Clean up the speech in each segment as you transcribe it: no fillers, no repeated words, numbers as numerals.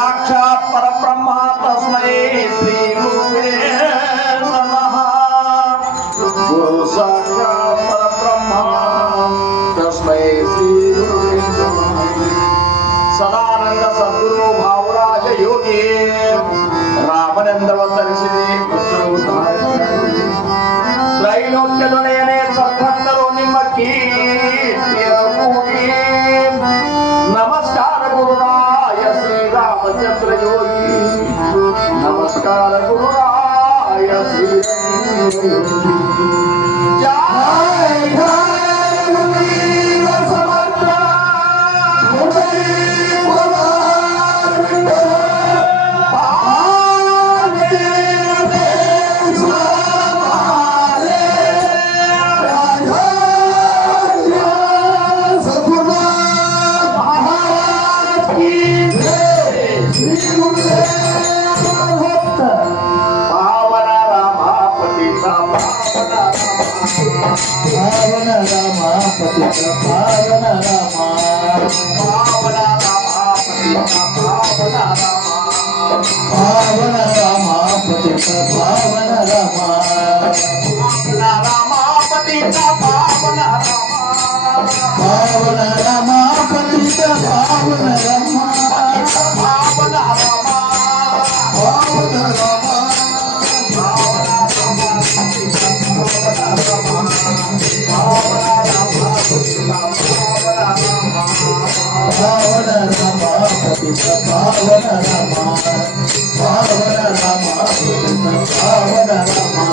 साक्षात् परब्रह्म तस्मै श्री गुरुवे नमः। गुरु साक्षात् परब्रह्म तस्मै श्री गुरुवे नमः। सदानंद सद्गुरु भावराज योगी ರಾಮನಂದವತರಿಸಿದೆ ತ್ರೈಲೋಕ್ಯದೊಡೆಯನೇ ಸದ್ಭಕ್ತರು ನಿಮ್ಮ ಕೀರ್ತಿಯ ಕೂಗಿ ನಮಸ್ಕಾರ ಗುರುರಾಯ ಶ್ರೀರಾಮಚಂದ್ರ ಯೋಗಿ ನಮಸ್ಕಾರ ಗುರುರಾಯ ಶ್ರೀರಾಮ ಯೋಗಿ ಜಯ पावन रामा पतित पावन रामा पावन रामा पतित पावन रामा पावन रामा पतित पावन रामा पावन रामा पतित पावन रामा पावन रामा पतित पावन रामा पावन रामा पावन रामा पावन रामा पतित पावन रामा पावन रामा पतित पावन रामा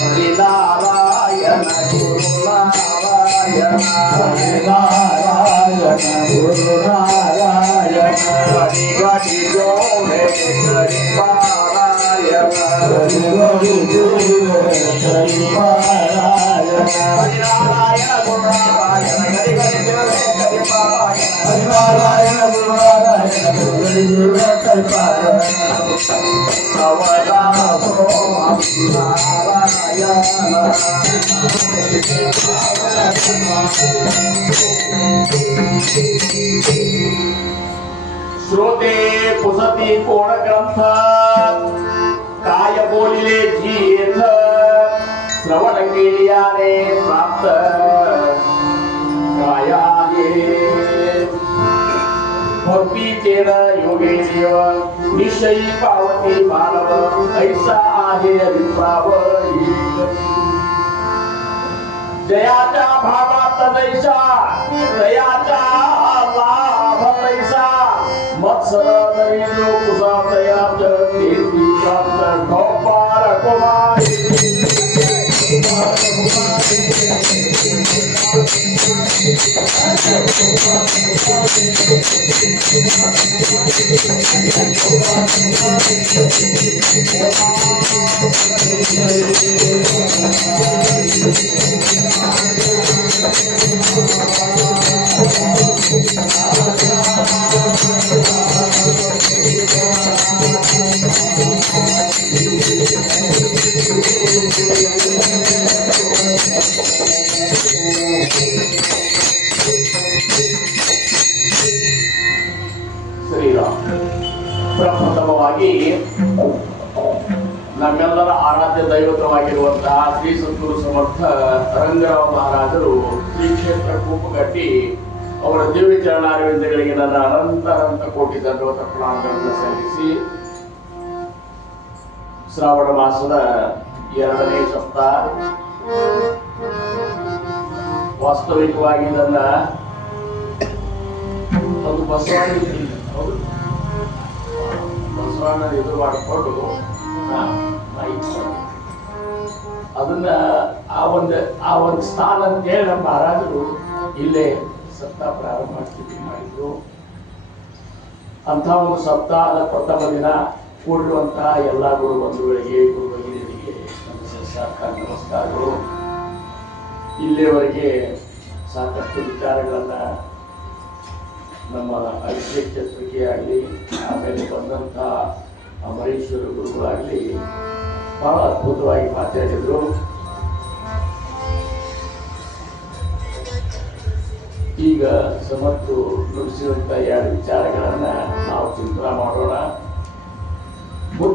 हरि नारायण गुरु नारायण हरि नारायण गुरु नारायण हरि हरि जोड़े हरि पारायण हरि हरि देव हरि पारायण हरि नारायण गुरु नारायण हरि हरि जोड़े हरि पारायण हरि नारायण गुरु नारायण हरि देव हरि पारायण अवदासो नारायण श्रोते पुसती कोण ग्रंथ काय बोलिले जीथ श्रवण केल्याने प्राप्त काय आहे भक्तीचेन योगे देव निश्चयी पावती मानव ऐसा आहे अभिप्रावही जयाच्या भावात दैसा दयाच्या लाभ तैसा मत्सर नवी लोकुसा तयाच तेथी प्राप्त ढोपार कुमारी ಶ್ರೀರಾಮ್ ಪ್ರಪ್ರಥಮವಾಗಿ ನಮ್ಮೆಲ್ಲರ ಆರಾಧ್ಯ ದೈವತವಾಗಿರುವಂತಹ ಶ್ರೀ ಸದ್ಗುರು ಸಮರ್ಥ ರಂಗರಾವ್ ಮಹಾರಾಜರು ಶ್ರೀ ಕ್ಷೇತ್ರ ಕೂಪುಗಟ್ಟಿ ಅವರ ದಿವ್ಯ ಚರಣಾರವಿಂದಗಳಿಗೆ ನನ್ನ ಅನಂತ ಕೋಟಿ ದಂಡವತ ಪ್ರಣಾಮಗಳನ್ನು ಸಲ್ಲಿಸಿ ಶ್ರಾವಣ ಮಾಸದ 2ನೇ ಸಪ್ತಾಹ ವಾಸ್ತವಿಕವಾಗಿ ಇದನ್ನ ಒಂದು ಬಸವಣ್ಣ ಎದುರು ಮಾಡಿಕೊಂಡು ಅದನ್ನ ಆ ಒಂದು ಸ್ಥಾನ ಅಂತೇಳಿ ನಮ್ಮ ಮಹಾರಾಜರು ಇಲ್ಲೇ ಸಪ್ತಾಹ ಪ್ರಾರಂಭ ಮಾಡಿದ್ರು. ಅಂತ ಒಂದು ಸಪ್ತಾಹದ ಪ್ರಥಮ ದಿನ ಕೂಡಿರುವಂತಹ ಎಲ್ಲ ಗುರು ಬಂಧುಗಳಿಗೆ ಗುರು ಭಗಿನಿಯರಿಗೆ ಸಾಕಾಗ ನಮಸ್ಕಾರಗಳು. ಇಲ್ಲಿಯವರೆಗೆ ಸಾಕಷ್ಟು ವಿಚಾರಗಳನ್ನ ನಮ್ಮ ಅಭಿಷೇಕ ಚತುರ್ಥಿ ಆಗಲಿ ಆಮೇಲೆ ಬಂದಂಥ ಅಮರೇಶ್ವರ ಗುರುಗಳಾಗಲಿ ಬಹಳ ಅದ್ಭುತವಾಗಿ ಮಾತಾಡಿದ್ರು. ಈಗ ಸಮರ್ಥ ನುಡಿಸಿದಂಥ ಎರಡು ವಿಚಾರಗಳನ್ನ ನಾವು ಚಿಂತನೆ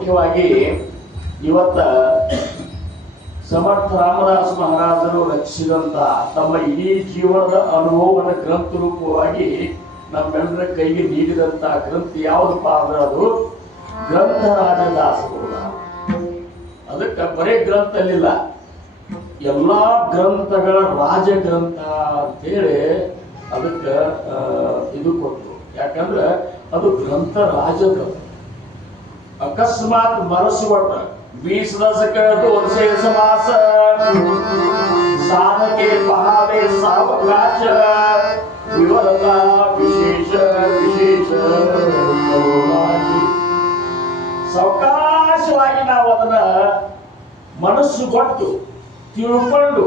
ಮುಖ್ಯವಾಗಿ ಇವತ್ತ ಸಮರ್ಥ ರಾಮದಾಸ್ ಮಹಾರಾಜರು ರಚಿಸಿದಂತ ತಮ್ಮ ಇಡೀ ಜೀವನದ ಅನುಭವವನ್ನು ಗ್ರಂಥ ರೂಪವಾಗಿ ನಮ್ಮೆಲ್ಲರ ಕೈಗೆ ನೀಡಿದಂತ ಗ್ರಂಥ ಯಾವುದಪ್ಪ ಅಂದ್ರೆ ಅದು ಗ್ರಂಥ ರಾಜದಾಸಗೌಡ. ಅದಕ್ಕೆ ಬರೇ ಗ್ರಂಥ ಅಲ್ಲಿಲ್ಲ, ಎಲ್ಲಾ ಗ್ರಂಥಗಳ ರಾಜ ಗ್ರಂಥ ಅಂತೇಳಿ ಅದಕ್ಕೆ ಇದು ಕೊಟ್ಟರು. ಯಾಕಂದ್ರೆ ಅದು ಗ್ರಂಥ ರಾಜ ಗ್ರಂಥ. ಅಕಸ್ಮಾತ್ ಮನಸ್ಸುಗೊಟ್ಟ ಬೀಸದಸಕ ದೋಸೆ ಸಮಾಸ ಸಾಧಕೆ ಪಹಾವೆ ಸಾವಕಾಶ ವಿವರತ ವಿಶೇಷ ವಿಶೇಷ ಸಾವಕಾಶವಾಗಿ ನಾವು ಅದನ್ನ ಮನಸ್ಸು ಕೊಟ್ಟು ತಿಳ್ಕೊಂಡು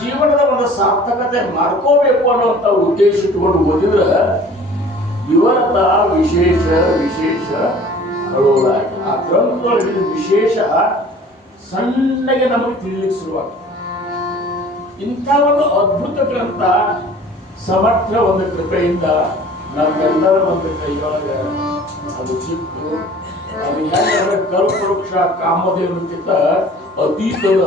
ಜೀವನದ ಒಂದು ಸಾರ್ಥಕತೆ ಮಾಡ್ಕೋಬೇಕು ಅನ್ನುವಂಥ ಉದ್ದೇಶ ಇಟ್ಕೊಂಡು ಓದಿದ್ರೆ ವಿವರತ ವಿಶೇಷ ವಿಶೇಷ ಹೇಳುವುದಾಗಿ ಆ ಗ್ರಂಥದೊಳಗಿನ ವಿಶೇಷ ಸಣ್ಣಗೆ ನಮಗೆ ತಿಳಿಲಿಕ್ಕೆ ಶುರುವಾಗ್ತದೆ. ಇಂಥ ಒಂದು ಅದ್ಭುತ ಗ್ರಂಥ ಸಮರ್ಥ ಒಂದು ಕೃಪೆಯಿಂದ ನಮ್ಮೆಲ್ಲರ ಒಂದು ಕೈಯೊಳಗೆ ಅದು ಸಿಕ್ತು. ಅದು ಯಾಕಂದ್ರೆ ಕಲ್ಪವೃಕ್ಷ ಕಾಮಧೇನುಕ್ಕಿಂತ ಅತೀತದ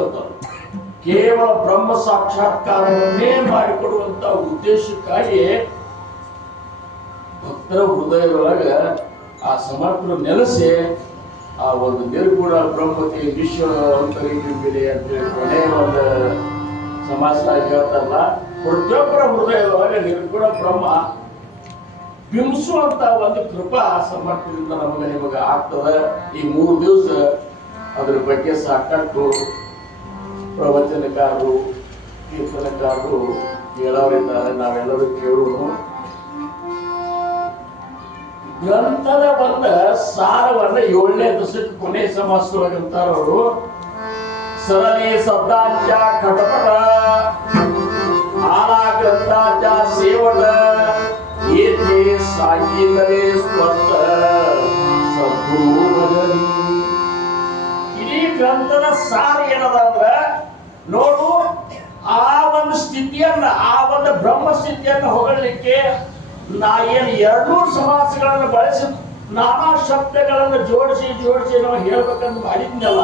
ಕೇವಲ ಬ್ರಹ್ಮ ಸಾಕ್ಷಾತ್ಕಾರವನ್ನೇ ಮಾಡಿಕೊಡುವಂತ ಉದ್ದೇಶಕ್ಕಾಗಿ ಭಕ್ತರ ಹೃದಯದೊಳಗೆ ಆ ಸಮರ್ಥರು ನೆಲೆಸಿ ಆ ಒಂದು ನಿರ್ಗುಣ ಬ್ರಹ್ಮತಿ ವಿಶ್ವ ಅಂತರಿಬಿದೆ ಅಂತೇಳಿ ಕೊನೆಯ ಒಂದು ಸಮಾಜವಾಗಿ ಹೇಳ್ತಾರಲ್ಲ, ಪ್ರತಿಯೊಬ್ಬರ ಹೃದಯದೊಳಗೆ ನಿರ್ಗುಣ ಬ್ರಹ್ಮ ಬಿಂಬಿಸುವಂತ ಒಂದು ಕೃಪಾ ಸಮರ್ಥದಿಂದ ನಮಗೆ ನಿಮಗೆ ಆಗ್ತದೆ. ಈ 3 ದಿವಸ ಅದ್ರ ಬಗ್ಗೆ ಸಾಕಷ್ಟು ಪ್ರವಚನಕಾರರು ಕೀರ್ತನಕಾರರು ಹೇಳೋರಿದ್ದಾರೆ, ನಾವೆಲ್ಲರೂ ಕೇಳೋಣ. ಗ್ರಂಥದ ಬಂದ ಸಾರವನ್ನ 7ನೇ ದಶಕ ಕೊನೆ ಸಮಾಸದೊಳಗಂತಾರವರು ಸರಳಿ ಶಬ್ದಾಂಚ ಕಟಪಟ ಆಲಾ ಗ್ರಂಥಾಂಚ ಸೇವನ ಏತೆ ಸಾಗೀತರೇ ಸ್ಪಷ್ಟ ಸದ್ಗುರು ಭಜನಿ. ಇಡೀ ಗ್ರಂಥದ ಸಾರ ಏನದ ಅಂದ್ರ ನೋಡು, ಆ ಒಂದು ಸ್ಥಿತಿಯನ್ನ ಆ ಒಂದು ಬ್ರಹ್ಮ ಸ್ಥಿತಿಯನ್ನ ಹೊಗಳಲಿಕ್ಕೆ ನಾ ಏನು 200 ಸಮಾಸಗಳನ್ನು ಬಳಸಿ ನಾನಾ ಶಬ್ದಗಳನ್ನು ಜೋಡಿಸಿ ನಾವು ಹೇಳ್ಬೇಕಂತ ಮಾಡಿದ್ನಲ್ಲ,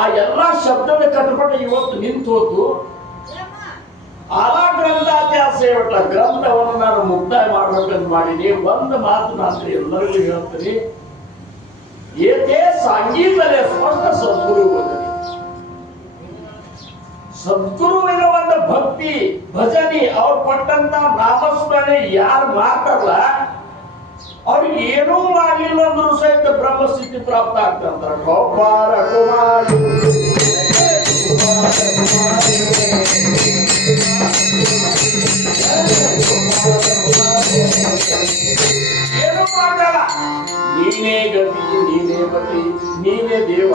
ಆ ಎಲ್ಲಾ ಶಬ್ದದ ಕಟ್ಟಪಟ್ಟ ಇವತ್ತು ನಿಂತು ಹೋತು. ಆಲಾ ಗ್ರಂಥಾತ್ಯಾಸ ಗ್ರಂಥವನ್ನು ನಾನು ಮುಕ್ತಾಯ ಮಾಡ್ಬೇಕಂತ ಮಾಡೀನಿ. ಒಂದು ಮಾತು ನಾನು ಎಲ್ಲರಿಗೂ ಹೇಳ್ತೀನಿ, ಏತೇ ಸಂಗೀತಲೇ ಸ್ಪಷ್ಟ ಸದ್ಗುರು ಭಜನಿ. ಸದ್ಗುರುವಿನ ಒಂದು ಭಕ್ತಿ ಭಜನಿ ಅವ್ರು ಕೊಟ್ಟಂತ ನಾಮಸ್ಮರಣೆ ಯಾರು ಮಾಡ್ತಾರಲ್ಲ ಅವ್ರಿಗೆ ಏನೂ ಮಾಡಲಿಲ್ಲ ಅಂದ್ರೂ ಸಹಿತ ಬ್ರಹ್ಮಸ್ಥಿತಿ ಪ್ರಾಪ್ತ ಆಗ್ತಂತಾರೆ. ಗೋಪಾಲ ಕುಮಾರಿ ಏನೂ ಮಾಡಲ್ಲ, ನೀನೇ ಗತಿ ನೀನೇ ಪತಿ ನೀನೇ ದೇವ,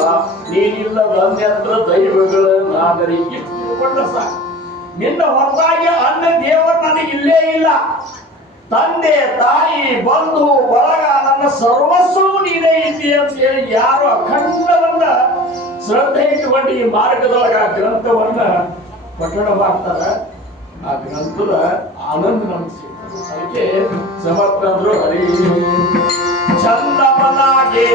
ನೀನಿಲ್ಲದ ಅನ್ಯತ್ರ ದೈವಗಳ ನಾಗರಿ. ಇಷ್ಟು ತಿಳ್ಕೊಂಡ ಸಾಕು. ನಿನ್ನ ಹೊರತಾಗಿ ಅನ್ನ ದೇವರು ನನಗಿಲ್ಲೇ ಇಲ್ಲ. ತಂದೆ ತಾಯಿ ಬಂಧು ಬಳಗ ನನ್ನ ಸರ್ವಸ್ವವು ನೀನೇ ಇದ್ದಿ ಅಂತ ಹೇಳಿ ಯಾರು ಅಖಂಡವನ್ನ ಶ್ರದ್ಧೆ ಇಟ್ಟುಕೊಂಡು ಈ ಮಾರ್ಗದೊಳಗೆ ಆ ಗ್ರಂಥವನ್ನ ಪಠಣ ಮಾಡ್ತಾರ, ಆ ಗ್ರಂಥದ ಆನಂದ ನಮ್ಗೆ ಸಿಗ್ತದೆ. ಅದಕ್ಕೆ ಸಮರ್ಥರು ಹರಿ ಚಂದಮನಾಗೆ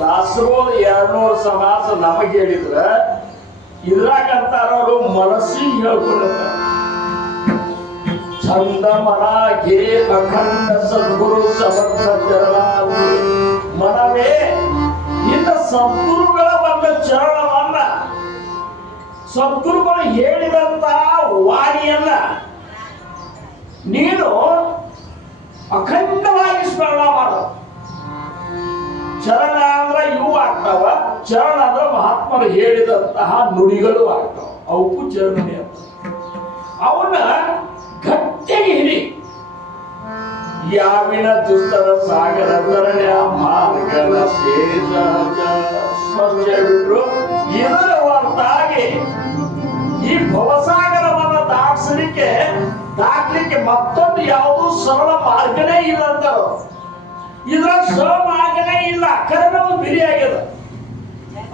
ದಾಸರೋದು 200 ಸಮಾಸ ನಮಗೆ ಹೇಳಿದ್ರ ಇದ್ರಾಗಂತಾರವರು ಮನಸ್ಸಿಗೆ ಹೇಳ್ಕೊಂಡಿರ್ತಾರೆ. ಚಂದ ಮನಾಗೆ ಅಖಂಡ ಸದ್ಗುರು ಸಮರ್ಥ ಚರಣಾಗಿ ಮನವೇ ಇಂಥ ಸದ್ಗುರುಗಳ ಒಂದು ಚರಣವನ್ನ ಸದ್ಗುರುಗಳು ಹೇಳಿದಂತ ವಾಣಿಯನ್ನ ನೀನು ಅಖಂಡವಾಗಿ ಸ್ಮರಣ ಮಾಡು. ಚರಣ ಅಂದ್ರೆ ಇವು ಆಗ್ತಾವ, ಚರಣ ಅಂದ್ರೆ ಮಹಾತ್ಮರು ಹೇಳಿದಂತಹ ನುಡಿಗಳು ಆಗ್ತಾವ, ಅವಕ್ಕೂ ಚರಣೆ ಅಂತ. ಅವನ್ನ ಗಟ್ಟಿಗೆ ಹಿಡಿ. ಯಾವಿನ ದುಸ್ತರ ಸಾಗರ ತರಣ್ಯ ಮಾರ್ಗದ ಶೇಷ ಸ್ಪರ್ಶ ಬಿಟ್ರು ಇದರ ಹೊರತಾಗಿ ಈ ಭವಸಾಗರವನ್ನ ದಾಟ್ಲಿಕ್ಕೆ ಮತ್ತೊಂದು ಯಾವುದು ಸರಳ ಮಾರ್ಗನೇ ಇಲ್ಲ ಅಂತಾರ. ಇದ್ರ ಸರಳ ಮಾರ್ಗನೇ ಇಲ್ಲ, ಕರ್ಮವು ಬಿರಿಯಾಗ್ಯದ.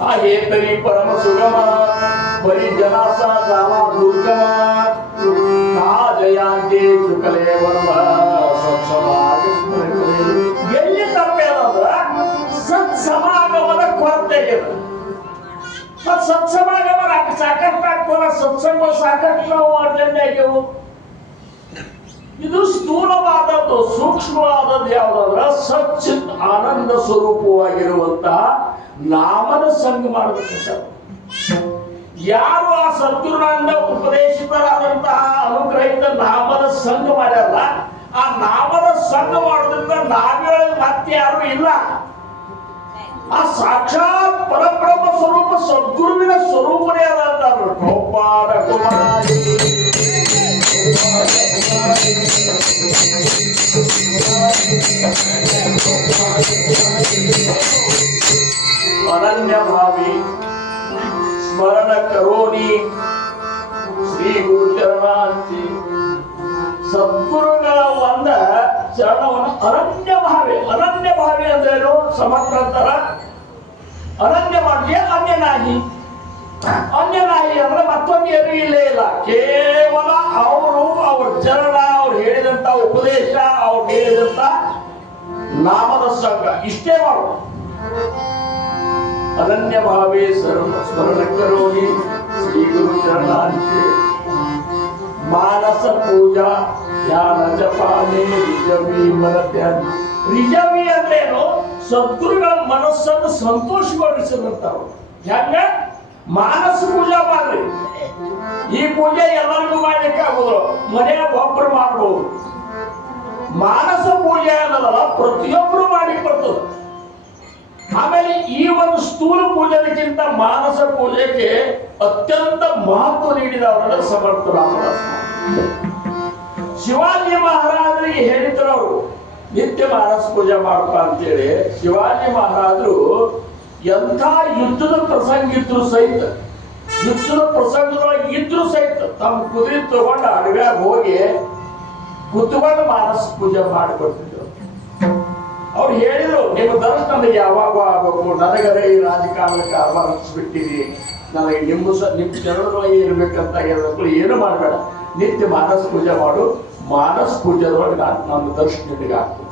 ಆ ಹೇತರಿ ಪರಮ ಸುಗಮ ಬರಿ ಜನಾಸ ದಾಮ ದುರ್ಗಮ ಜಯಾಂತಿ ಚುಕಲೆ ವರ್ಮ ಎಲ್ಲಿ ತಪ್ಪೇನಂದ್ರ ಸತ್ಸಮಾಗಮದ ಕೊರತೆ ಇದೆ. ಸತ್ಸಮಾಗಮ ಸಾಕಷ್ಟು ಆಗ್ತದ, ಸತ್ಸಂಗ ಸಾಕಷ್ಟು ನಾವು ಅಟೆಂಡ್ ಆಗ್ಯವು. ಇದು ಸ್ಥೂಲವಾದದ್ದು. ಸೂಕ್ಷ್ಮವಾದದ್ದು ಯಾವುದಂದ್ರ ಸಚ್ಚಿತ್ ಆನಂದ ಸ್ವರೂಪವಾಗಿರುವಂತಹ ನಾಮದ ಸಂಘ ಮಾಡಬೇಕಂತ. ಯಾರು ಆ ಸದ್ಗುರುನಿಂದ ಉಪದೇಶಿತರಾದಂತಹ ಅನುಗ್ರಹಿತ ನಾಮದ ಸಂಘ ಮಾಡ್ಯಾರ, ಆ ನಾಮದ ಸಂಘ ಮಾಡೋದ್ರಿಂದ ನಾವ್ಯಾರು ಮತ್ತೆ ಯಾರು ಇಲ್ಲ. ಆ ಸಾಕ್ಷಾತ್ ಪರಬ್ರಹ್ಮ ಸ್ವರೂಪ ಸದ್ಗುರುವಿನ ಸ್ವರೂಪನೇ ಅದ. ಗೋಪಾಲ ಕುಮಾರಿ ಅನನ್ಯ ಭಾವಿ ಸ್ಮರಣ ಕರೋನಿ ಶ್ರೀ ಗುರು ಚರಣಾಂತಿ. ಸದ್ಗುರುಗಳ ಒಂದ ಚರಣವನ್ನು ಅನನ್ಯ ಭಾವಿ ಅಂದ್ರೇನು? ಸಮರ್ಥಂತರ ಅನನ್ಯ ಭಾವಿ ಅನ್ಯನಾಗಿ ಅಂದ್ರೆ ಮತ್ತೊಂದು ಏನು ಇಲ್ಲೇ ಇಲ್ಲ. ಕೇವಲ ಅವ್ರ ಚರಣ, ಅವ್ರು ಹೇಳಿದಂತ ಉಪದೇಶ, ಅವ್ರು ಹೇಳಿದಂತ ನಾಮದ ಸಂಘ ಇಷ್ಟೇ ಮಾಡು. ಅನನ್ಯ ಭಾವೇ ಸ್ಮರಣ ಕರೋನಿ ಶ್ರೀ ಗುರು ಚರಣಾಂತೆ. ಮಾನಸ ಪೂಜಾ ಧ್ಯಾನ ಜಪಾನೆ ರಿಜವಿ ಮನಧ್ಯಾನ. ರಿಜವಿ ಅಂದ್ರೇನು? ಸದ್ಗುರುಗಳ ಮನಸ್ಸನ್ನು ಸಂತೋಷಗೊಳಿಸಿದಂತಾವ. ಹೆಂಗ? ಮಾನಸ ಪೂಜಾ ಮಾಡ್ರಿ. ಈ ಪೂಜೆ ಎಲ್ಲರಿಗೂ ಮಾಡ್ಲಿಕ್ಕೆ ಆಗುದು, ಮನೆಯಾಗ ಒಬ್ರು ಮಾಡ್ಬೋದು. ಮಾನಸ ಪೂಜೆ ಅನ್ನೋದಲ್ಲ, ಪ್ರತಿಯೊಬ್ರು ಮಾಡ್ಲಿಕ್ಕೆ ಬರ್ತದೆ. ಆಮೇಲೆ ಈ ಒಂದು ಸ್ಥೂಲ ಪೂಜೆಗಿಂತ ಮಾನಸ ಪೂಜೆಗೆ ಅತ್ಯಂತ ಮಹತ್ವ ನೀಡಿದವರ ಸಮರ್ಥ ರಾಮದಾಸ. ಶಿವಾಜಿ ಮಹಾರಾಜರಿಗೆ ಹೇಳಿದ್ರು ಅವರು ನಿತ್ಯ ಮಾನಸ ಪೂಜೆ ಮಾಡಪ್ಪ ಅಂತೇಳಿ. ಶಿವಾಜಿ ಮಹಾರಾಜರು ಎಂಥ ಯುದ್ಧದ ಪ್ರಸಂಗ ಇದ್ರು ಸಹಿತ ತಮ್ಮ ಕುದುರೆ ತಗೊಂಡು ಅಡವ್ಯಾಗ ಹೋಗಿ ಕುತ್ಕೊಂಡು ಮಾನಸ ಪೂಜೆ ಮಾಡಿಕೊಡ್ತಿದ್ರು. ಅವ್ರು ಹೇಳಿದ್ರು, ನಿಮ್ಮ ದರ್ಶನ ನನಗೆ ಯಾವಾಗ ಆಗಬೇಕು, ನನಗರೇ ಈ ರಾಜಕಾರಣಕ್ಕೆ ಆಹ್ವಾನಿಸ್ಬಿಟ್ಟಿರಿ, ನನಗೆ ನಿಮ್ಮ ಚರಣದೊಳಗೆ ಇರ್ಬೇಕಂತ ಹೇಳ್ಬೇಕು. ಏನು ಮಾಡಬೇಡ, ನಿತ್ಯ ಮಾನಸ ಪೂಜೆ ಮಾಡು. ಮಾನಸ ಪೂಜೆದೊಳಗೆ ನನ್ನ ದರ್ಶನ ನಿನಗೆ ಆಗ್ತದೆ.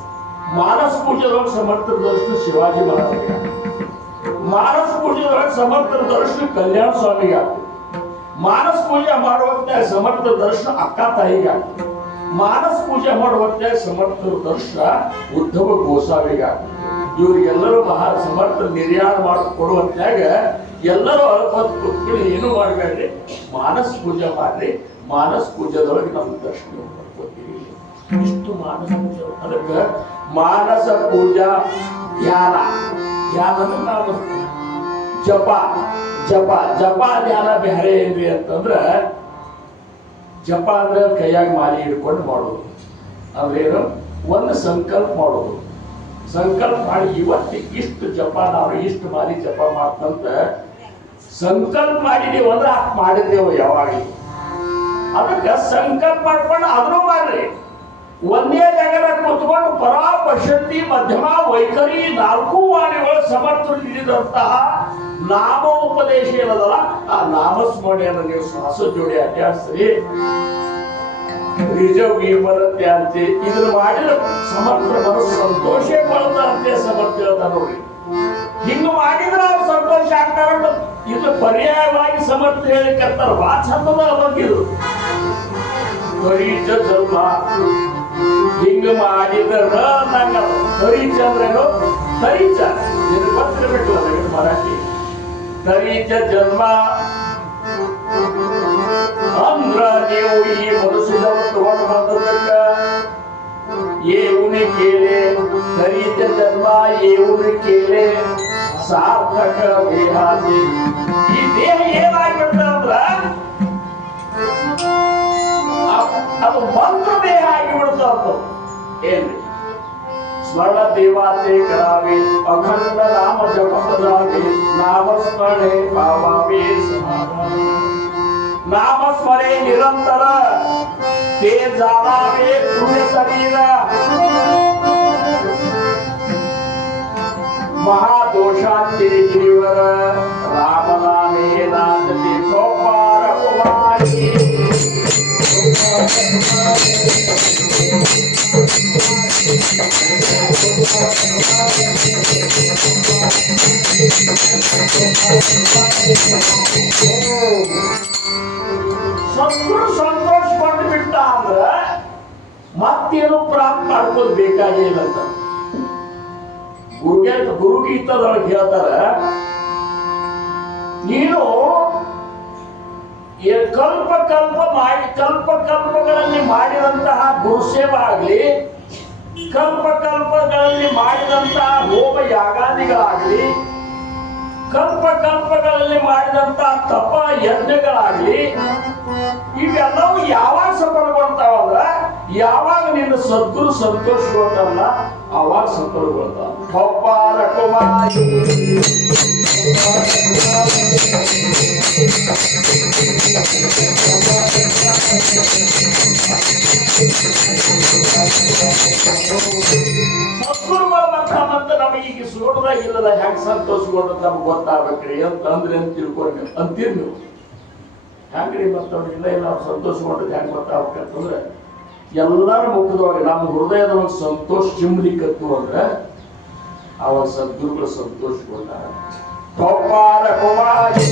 ಮಾನಸ ಪೂಜೆದೊಳಗೆ ಸಮರ್ಥ ದರ್ಶನ ಶಿವಾಜಿ ಮಹಾರಾಜರಿಗೆ. ಮಾನಸ ಪೂಜೆದೊಳಗೆ ಸಮರ್ಥ ದರ್ಶನ ಕಲ್ಯಾಣ ಸ್ವಾಮಿಗೆ ಆಗ್ತದೆ. ಮಾನಸ ಪೂಜೆ ಮಾಡುವಂತೆ ಸಮರ್ಥ ದರ್ಶನ ಅಕ್ಕ ತಾಯಿಗೆ ಆಗ್ತದೆ. ಮಾನಸ ಪೂಜೆ ಮಾಡುವಂತೆ ಸಮರ್ಥ ದರ್ಶನ ಉದ್ಧವ ಗೋಸಾವಿಗೆ ಆಗ್ತದೆ. ಇವ್ರಿಗೆಲ್ಲರೂ ಮಹಾ ಸಮರ್ಥ ನಿರ್ಯಾಣ ಮಾಡಿಕೊಡುವಂತಾಗ ಎಲ್ಲರೂ ಅಲ್ಪತ್ ಕುತ್ಕೊಂಡು ಏನು ಮಾಡಬೇಡ್ರಿ, ಮಾನಸ ಪೂಜೆ ಮಾಡ್ರಿ. ಮಾನಸ ಪೂಜೆದೊಳಗೆ ನಮ್ಮ ದರ್ಶನ ಮಾಡ್ಕೊತೀವಿ. ಇಷ್ಟು ಮಾನಸ ಪೂಜೆ. ಅದಕ್ಕೆ ಮಾನಸ ಪೂಜಾ ಧ್ಯಾನ, ಧ್ಯಾನ ನಾವು ಜಪ ಜಪ ಜಪ ಧ್ಯಾನ ಬೇರೆ ಏನ್ರಿ ಅಂತಂದ್ರ, ಜಪ ಅಂದ್ರೆ ಕೈಯಾಗ ಮಾಲಿ ಹಿಡ್ಕೊಂಡು ಮಾಡೋದು. ಅಂದ್ರೇನು, ಒಂದು ಸಂಕಲ್ಪ ಮಾಡೋದು. ಸಂಕಲ್ಪ ಮಾಡಿ ಇವತ್ತು ಇಷ್ಟು ಜಪ, ನಾವು ಇಷ್ಟು ಮಾಲಿ ಜಪ ಮಾಡ್ತಂತ ಸಂಕಲ್ಪ ಮಾಡಿದೀವಿ ಅಂದ್ರೆ ಮಾಡಿದ್ದೇವು ಯಾವಾಗ. ಅದಕ್ಕೆ ಸಂಕಲ್ಪ ಮಾಡ್ಕೊಂಡು ಅದನ್ನು ಮಾಡ್ರಿ. ಒಂದೇ ಜಾಗದಾಗ ಕೂತ್ಕೊಂಡು ಪರಾ ಪಶಂತಿ ಮಧ್ಯಮ ವೈಖರಿ 4 ವಾಣಿಗಳು ಸಮರ್ಥರು ನೀಡಿದಂತಹ ನಾಮ ಉಪದೇಶ ಏನದಲ್ಲ, ಆ ನಾಮಸ್ಮರಣೆಯನ್ನು ನೀವು ಶ್ವಾಸ ಜೋಡಿ ಅಡ್ಡಾಡಿಸ್ರಿ. ನಿಜವಾಗಿ ಬರುತ್ತೆ ಅಂತೆ. ಇದನ್ನ ಮಾಡಿದ್ರೆ ಸಮರ್ಥರ ಮನಸ್ಸು ಸಂತೋಷ ಬರುತ್ತೆ ಅಂತೆ ಸಮರ್ಥ ಹೇಳ್ತಾರ ನೋಡ್ರಿ. ಹಿಂಗ ಮಾಡಿದ್ರೆ ಅವ್ರು ಸಂತೋಷ ಆಗ್ತಾರ. ಇದು ಪರ್ಯಾಯವಾಗಿ ಸಮರ್ಥ ಹೇಳಿಕರ್ತಾರ. ಬಹಳ ಚಂದದ ಅವಾಗಿದು ಕರೀಚ ಜನ್ಮ. ಹಿಂಗ ಮಾಡಿದ್ರ ನಂಗ ಕರೀಚ ಅಂದ್ರೇನು, ಕರೀಚ ನಿನಗೆ ಗೊತ್ತಿರಬೇಕಲ್ಲ ನನಗೆ ಮರಾಠಿ. ಕರೀಚ ಜನ್ಮ ಅಂದ್ರ ನೀವು ಈ ಮನುಷ್ಯ ತಗೊಂಡು ಬಂದದಕ್ಕ ಏವುನಿ ಕೇಳೆ. ಕರೀಚ ಜನ್ಮ ಏವುನಿ ಕೇಳೆ ಸಾರ್ಥಕ ದೇಹಾದಿ. ಈ ದೇಹ ಏನಾಗ್ಬಿಡ್ತದೆ ಅಂದ್ರ ಅದು ಮಂತ್ರ ದೇಹ ಆಗಿಬಿಡ್ತಾವ. ಏನ್ರಿ, ಸ್ಮರಣ ದೇವಾತೆ ಕರಾವೆ ಅಖಂಡ ನಾಮ ಜಪದಾವೆ ನಾಮಸ್ಮರಣೆ ಭಾವಾವೇ ಸಮಾಧಾನ. ನಾಮಸ್ಮರಣೆ ನಿರಂತರ ತೇ ಜಾಲಾವೆ ಪುಣ್ಯ ಶರೀರ. ಮಹಾದೋಷಾಂತಿ ಗಿರಿವರ ರಾಮನಾಮೇ ನಾದತಿ ಗೋಪಾಲ ಕುಮಾರಿ. ಸದ್ಗುರು ಸಂತೋಷ ಪಟ್ಟು ಬಿಟ್ಟ ಅಂದ್ರ ಮತ್ತೇನು ಪ್ರಾಪ್ತ ಮಾಡ್ಕೋದ್ ಬೇಕಾಗಿಲ್ಲ ಅಂತ ಗುರುಗೀತದೊಳಗೆ ಹೇಳ್ತಾರ. ನೀನು ಕಲ್ಪಗಳಲ್ಲಿ ಮಾಡಿದಂತಹ ಗುರುಸೇವೆ ಆಗ್ಲಿ, ಕಲ್ಪಗಳಲ್ಲಿ ಮಾಡಿದಂತಹ ಹೋಮ ಯಾಗಾದಿಗಳಾಗ್ಲಿ, ಕಲ್ಪಗಳಲ್ಲಿ ಮಾಡಿದಂತಹ ತಪ ಯಜ್ಞಗಳಾಗ್ಲಿ, ಇವೆಲ್ಲವೂ ಯಾವಾಗ ಸಫಲಗೊಳ್ತಾವಂದ್ರ ಯಾವಾಗ ನಿನ್ನ ಸದ್ಗುರು ಸಂತೋಷಗೊಳ್ತಾರಲ್ಲ ಅವಾಗ ಸಫಲಗೊಳ್ತಾವ. ಗೋಪಾಲ ಕುಮಾರಿ ಸದ್ಗುರುಗಳ ಅಂತ ನಮಗೆ ಈಗ ಸೋಟದಾಗ ಇಲ್ಲದ ಹೆಂಗ್ ಸಂತೋಷಗೊಂಡು ನಮ್ಗೆ ಗೊತ್ತಾಗ್ಬೇಕ್ರಿ ಅಂತಂದ್ರೆ ಅಂತ ತಿಳ್ಕೊಂಡ್ರಿ ಅಂತೀರಿ ನೀವು. ಹೆಂಗ್ರಿ ಮತ್ತವ್ರಿಗೆ ಇಲ್ಲ ಇಲ್ಲ ಅವ್ರು ಸಂತೋಷಗೊಂಡ್ರೆ ಹೆಂಗ್ ಗೊತ್ತಾಗ್ಬೇಕಂತಂದ್ರೆ ಎಲ್ಲರ ಮುಖದೊಳಗೆ ನಮ್ಮ ಹೃದಯದೊಳಗೆ ಸಂತೋಷ ಚಿಮ್ಲಿಕ್ಕತ್ತು ಅಂದ್ರೆ ಅವಾಗ ಸದ್ಗುರುಗಳು ಸಂತೋಷಗೊಂಡಾರ. ಗೋಪಾಲ ಕುಮಾರಿ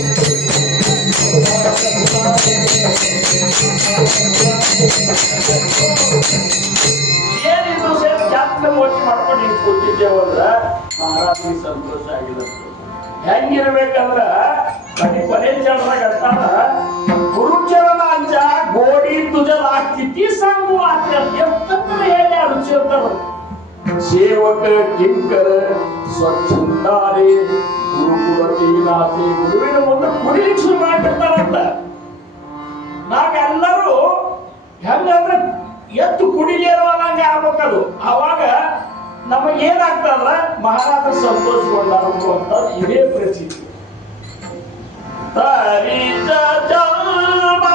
ಏನಿದ್ರು ಸೇರಿ ಜಾಸ್ತಿ ಮೋಚಿ ಮಾಡ್ಕೊಂಡು ಹಿಂಗ್ ಕೂತಿದ್ದೇವಂದ್ರ ಮಹಾರಾಜನಿಗೆ ಸಂತೋಷ ಆಗಿದೆ. ಹೆಂಗಿರ್ಬೇಕಂದ್ರ ಕೊನೆ ಚರಣದಾಗ ಅಂತಾರ, ಗುರುಚರಣಾಂಚ ಗೋಡಿ ತುಜಲ ಸ್ಥಿತಿ ಸಂಗು ಅಂತ ಹೇಳಿ ರುಚಿರ್ತಾರ. ಸೇವಕ ಕಿಂಕರ ಸ್ವಚ್ಛಂದಾರೆ ಗುರುಕುಲತೀನಾಥೆ. ಗುರುವಿನ ಮುಂದೆ ಕುಡಿಲಿಕ್ಕೆ ಶುರು ಮಾಡಿರ್ತಾರಂತ. ನಾವೆಲ್ಲರೂ ಹೆಂಗಂದ್ರೆ ಎತ್ತು ಕುಡಿಲಿರುವಂಗೆ ಆಗ್ಬೇಕದು. ಅವಾಗ ನಮಗೆ ಏನಾಗ್ತದ್ರ ಮಹಾರಾಜ ಸಂತೋಷಗೊಂಡಾರು ಅಂತ ಇದೇ ಪ್ರಸಿದ್ಧಿ. ತರಿತ ಜನ್ಮ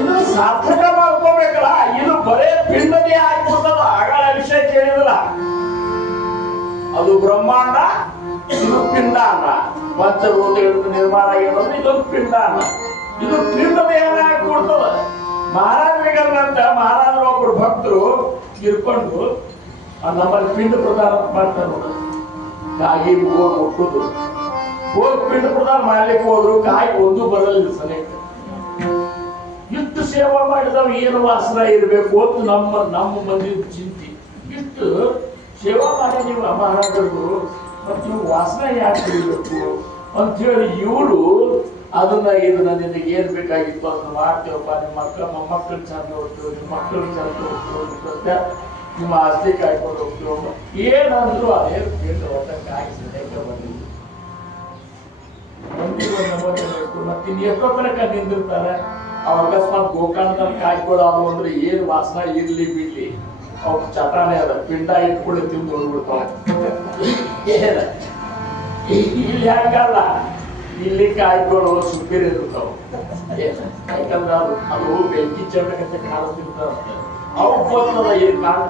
ಇದು ಸಾರ್ಥಕ ಮಾಡ್ಕೋಬೇಕಲ್ಲ. ಇದು ಬರೇ ಪಿಂಡನೇ ಆಗ್ಬಿಡ್ತದ. ಆಗಳ ವಿಷಯ ಕೇಳಿದಲ್ಲ, ಅದು ಬ್ರಹ್ಮಾಂಡ, ಇದು ಪಿಂಡಾಂಡ. ಪಂಚಭೂತಗಳಿಂದ ನಿರ್ಮಾಣ ಆಗಿರೋದು ಇದೊಂದು ಪಿಂಡಾಂಡ. ಇದು ಪಿಂಡ ದೇಹ ಆಗ್ಬಿಡ್ತದ. ಮಹಾರಾಜರಿಗಂತ ಮಹಾರಾಜರು ಒಬ್ರು ಭಕ್ತರು ಇರ್ಕೊಂಡು ನಮ್ಮಲ್ಲಿ ಪಿಂಡ ಪ್ರದಾನ ಮಾಡ್ತಾರೆ ನೋಡ. ಕಾಗಿ ಹೋಗಿ ಮುಟ್ಟುದು, ಹೋಗಿ ಪಿಂಡ ಪ್ರದಾನ ಮಾಡ್ಲಿಕ್ಕೆ ಹೋದ್ರು ಕಾಯಿ ಒಂದು ಬರಲಿಲ್ಲ ಸನೇಕ. ಇಷ್ಟು ಸೇವಾ ಮಾಡಿದವ್ ಏನು ವಾಸನ ಇರಬೇಕು ಅಂತ ನಮ್ಮ ಮಂದಿ ಚಿಂತೆ. ಇಷ್ಟು ಸೇವಾ ಮಾಡಿ ನೀವು ಮಹಾರಾಜರು ಮತ್ತು ನೀವು ವಾಸನ ಯಾಕೆ ಇರಬೇಕು ಅಂತ ಹೇಳಿ ಇವರು ಇದನ್ನ ನಿನಗೆ ಏನ್ ಬೇಕಾಗಿತ್ತು ಅದನ್ನ ಮಾಡ್ತೇವಪ್ಪ. ನಿಮ್ಮ ಮೊಮ್ಮಕ್ಕಳು ಚಂದ ಹೋಗ್ತೇವೆ, ನಿಮ್ಮ ಮಕ್ಕಳು ಚಂದ ಹೋಗ್ತೇವೆ, ನಿಮ್ಮ ಆಸ್ತಿ ಕಾಯ್ಕೊಂಡು ಹೋಗ್ತೇವೆ. ಏನಂದ್ರು ಅದೇ ಪಿಂಡ ಒಟ್ಟ ಕಾಯಿ ಸದ್ಯಕ್ಕೆ ಬಂದಿದ್ದು ಮತ್ತೆ ಎಷ್ಟೋ ತನಕ ನಿಂದಿರ್ತಾರೆ. ಅವ್ ಅಕಸ್ಮಾತ್ ಗೋಕರ್ಣದಲ್ಲಿ ಕಾಯ್ಕೊಳ್ಳೋ ಅದು ಅಂದ್ರೆ ಏನ್ ವಾಸನ ಇರ್ಲಿ ಬಿಡ್ಲಿ, ಅವ್ ಚಟಾನೆ ಅದ ಪಿಂಡ ಇಟ್ಕೊಂಡು ತಿಂದು ಹೋಗ್ಬಿಡ್ತಾವ. ಇಲ್ಲಿ ಹಂಗಲ್ಲ, ಇಲ್ಲಿ ಕಾಯ್ಕೊಳ್ಳೋ ಸುಪೀರಿ ಇರ್ತಾವ. ಯಾಕಂದ್ರೆ ಅದು ಬೆಂಕಿ ಚಂದ್ರಗತ್ತೆ ಕಾಣಿಸ್ತಿರ್ತಾರಂತೆ. ಅವು ಗೊತ್ತದ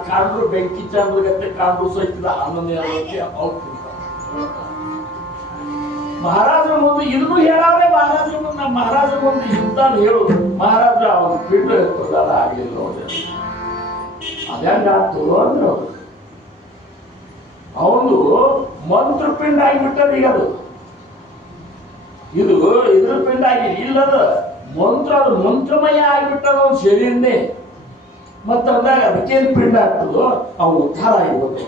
ಕಾಂಡ್ರು ಬೆಂಕಿ ಚಂದ್ರಗತ್ತೆ ಕಾಂಡ್ರು ಸಹಿತ ಅನ್ನೊಂದೇ ಅವು ತಿಂತಾವ. ಮಹಾರಾಜರ ಮುಂದೆ ಇದನ್ನು ಹೇಳಾದ್ರೆ ಮಹಾರಾಜರ ಮುಂದೆ ಮಹಾರಾಜರ ಮುಂದೆ ಇಂತಾನು ಹೇಳುದು. ಮಹಾರಾಜ ಅವನ ಪಿಂಡ ಪ್ರದಾನ ಆಗಿಲ್ಲ ನೋಡ್ರಿ. ಅದ್ಯಾಂಗಾಗ್ತು ಅಂದ್ರೆ ಅವನು ಮಂತ್ರ ಪಿಂಡ ಆಗಿಬಿಟ್ಟದ. ಈಗ ಅದು ಇದು ಇದ್ರ ಪಿಂಡ ಆಗಿ ಇಲ್ಲದ ಮಂತ್ರ, ಅದು ಮಂತ್ರಮಯ ಆಗಿಬಿಟ್ಟದ ಅವನ ಶರೀರನೇ. ಮತ್ತ ಅಂದಾಗ ಅದಕ್ಕೇನು ಪಿಂಡ ಆಗ್ತದೋ ಅವು ಉದ್ಧಾರ ಆಗಿಬಿಟ್ಟು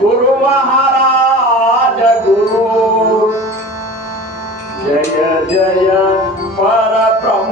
ಗುರು ಮಹಾರಾಜ ಗುರು ಜಯ ಜಯ ಪರ ಬ್ರಹ್ಮ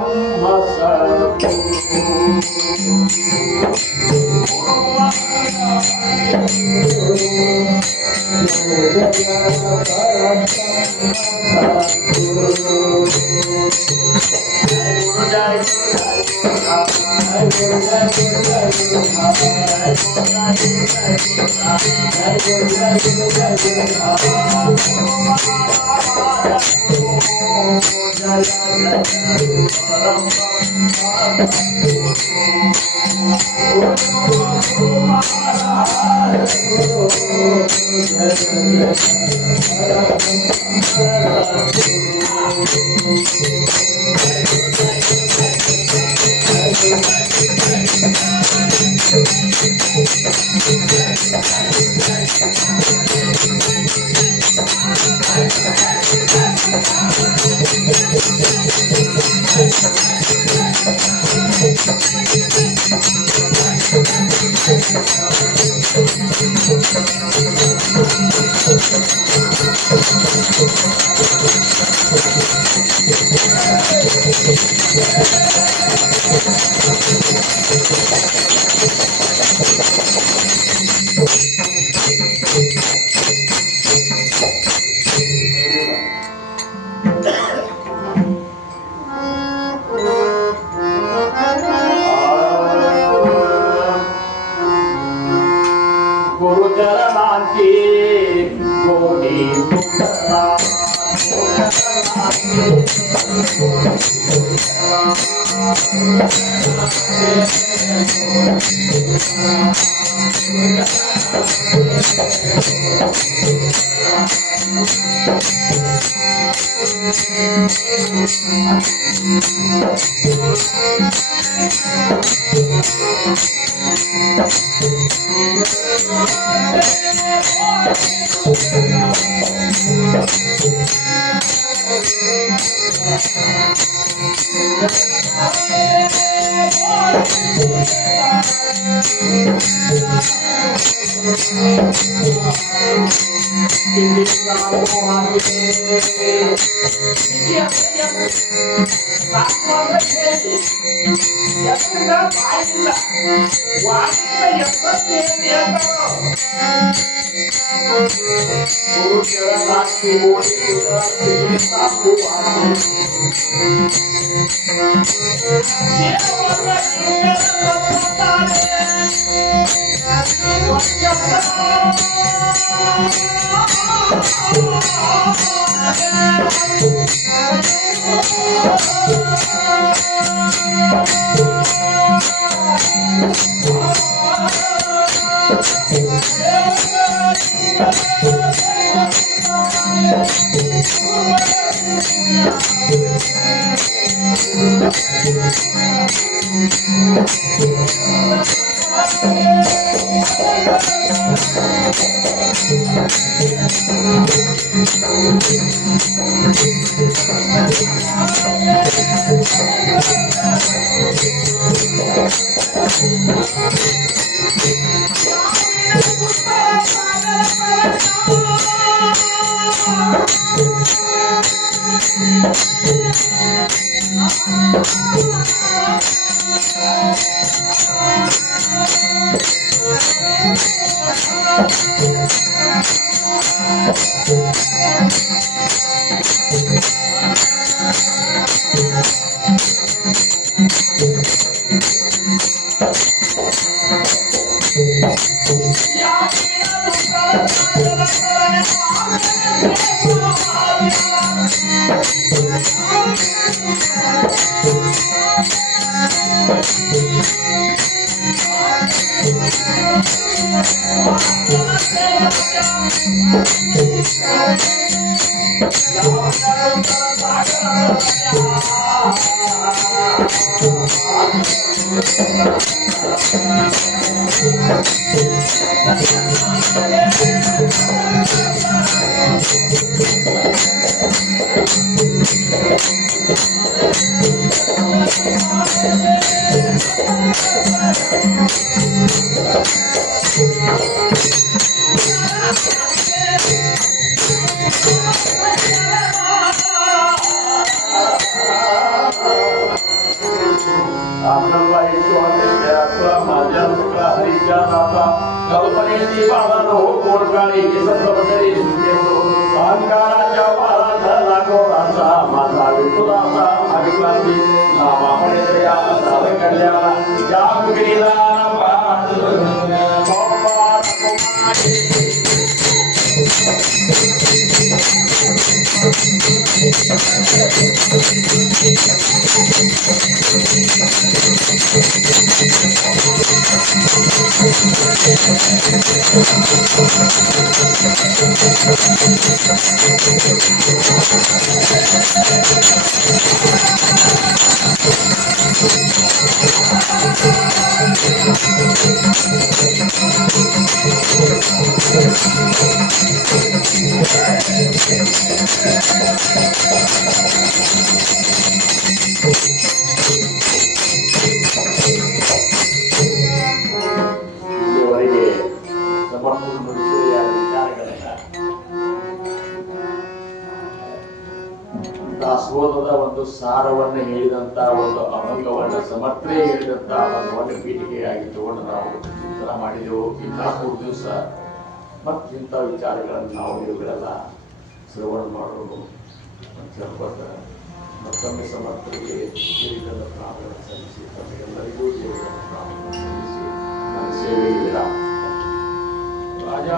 ದಾಸೋಹದ ಒಂದು ಸಾರವನ್ನು ಹೇಳಿದಂತ ಒಂದು ಅಭಂಗವನ್ನ ಸಮರ್ಥನೆ ಹೇಳಿದಂತ ಒಂದು ಪೀಠಿಕೆಯಾಗಿ ತಗೊಂಡು ನಾವು ಚಿಂತನೆ ಮಾಡಿದೆವು. ಇಂಥ 3 ದಿವಸ ಮತ್ತಿಂಥ ವಿಚಾರಗಳನ್ನು ನಾವು ನೀವುಗಳೆಲ್ಲ ಶ್ರವಣ ಮಾಡೋದು ಅಂತ ಹೇಳ್ಕೊತ ಮತ್ತೊಮ್ಮೆ ಸಮರ್ಥರಿಗೆ ಜೀವಿತದ ಪ್ರಾಣಗಳನ್ನು ಸಲ್ಲಿಸಿ ತಮಗೆಲ್ಲರಿಗೂ ಜೀವಿತದ ಪ್ರಾಣಗಳನ್ನು ಸಲ್ಲಿಸಿ ನನ್ನ ಸೇವೆಗೆ ವಿರಾಮ. ರಾಜ